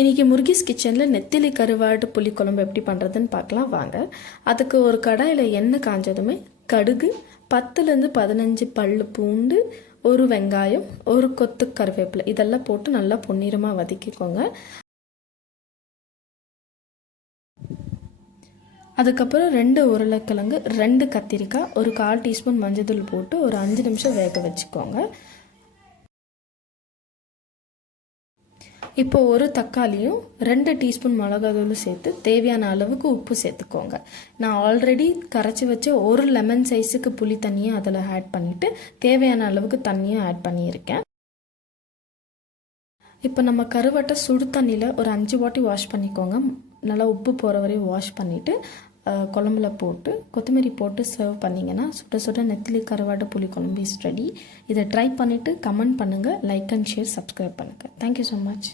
இன்றைக்கி முருகிஸ் கிச்சனில் நெத்திலி கருவாடு புளிக்குழம்பு எப்படி பண்ணுறதுன்னு பார்க்கலாம் வாங்க. அதுக்கு ஒரு கடாயில் எண்ணெய் காஞ்சதுமே கடுகு, 10லேருந்து 15 பல்லு பூண்டு, ஒரு வெங்காயம், ஒரு கொத்து கருவேப்பிலை இதெல்லாம் போட்டு நல்லா பொன்னிறமாக வதக்கிக்கோங்க. அதுக்கப்புறம் 2 உருளைக்கிழங்கு, 2 கத்திரிக்காய், ஒரு 1/4 டீஸ்பூன் மஞ்சள் போட்டு ஒரு 5 நிமிஷம் வேக வச்சுக்கோங்க. இப்போ ஒரு தக்காளியும் 2 டீஸ்பூன் மிளகாத்தூள் சேர்த்து தேவையான அளவுக்கு உப்பு சேர்த்துக்கோங்க. நான் ஆல்ரெடி கரைச்சி வச்ச ஒரு லெமன் சைஸுக்கு புளி தண்ணியை அதில் ஆட் பண்ணிவிட்டு தேவையான அளவுக்கு தண்ணியும் ஆட் பண்ணியிருக்கேன். இப்போ நம்ம கருவாட்டை சுடு தண்ணியில் ஒரு 5 வாட்டி வாஷ் பண்ணிக்கோங்க. நல்லா உப்பு போகிற வரையும் வாஷ் பண்ணிவிட்டு குழம்புல போட்டு கொத்தமல்லி போட்டு சர்வ் பண்ணிங்கன்னா சுட சுட நெத்திலி கருவாடு புளி குழம்பு இஸ் ரெடி. இதை ட்ரை பண்ணிவிட்டு கமெண்ட் பண்ணுங்கள், லைக் அண்ட் ஷேர், சப்ஸ்கிரைப் பண்ணுங்கள். Thank you so much.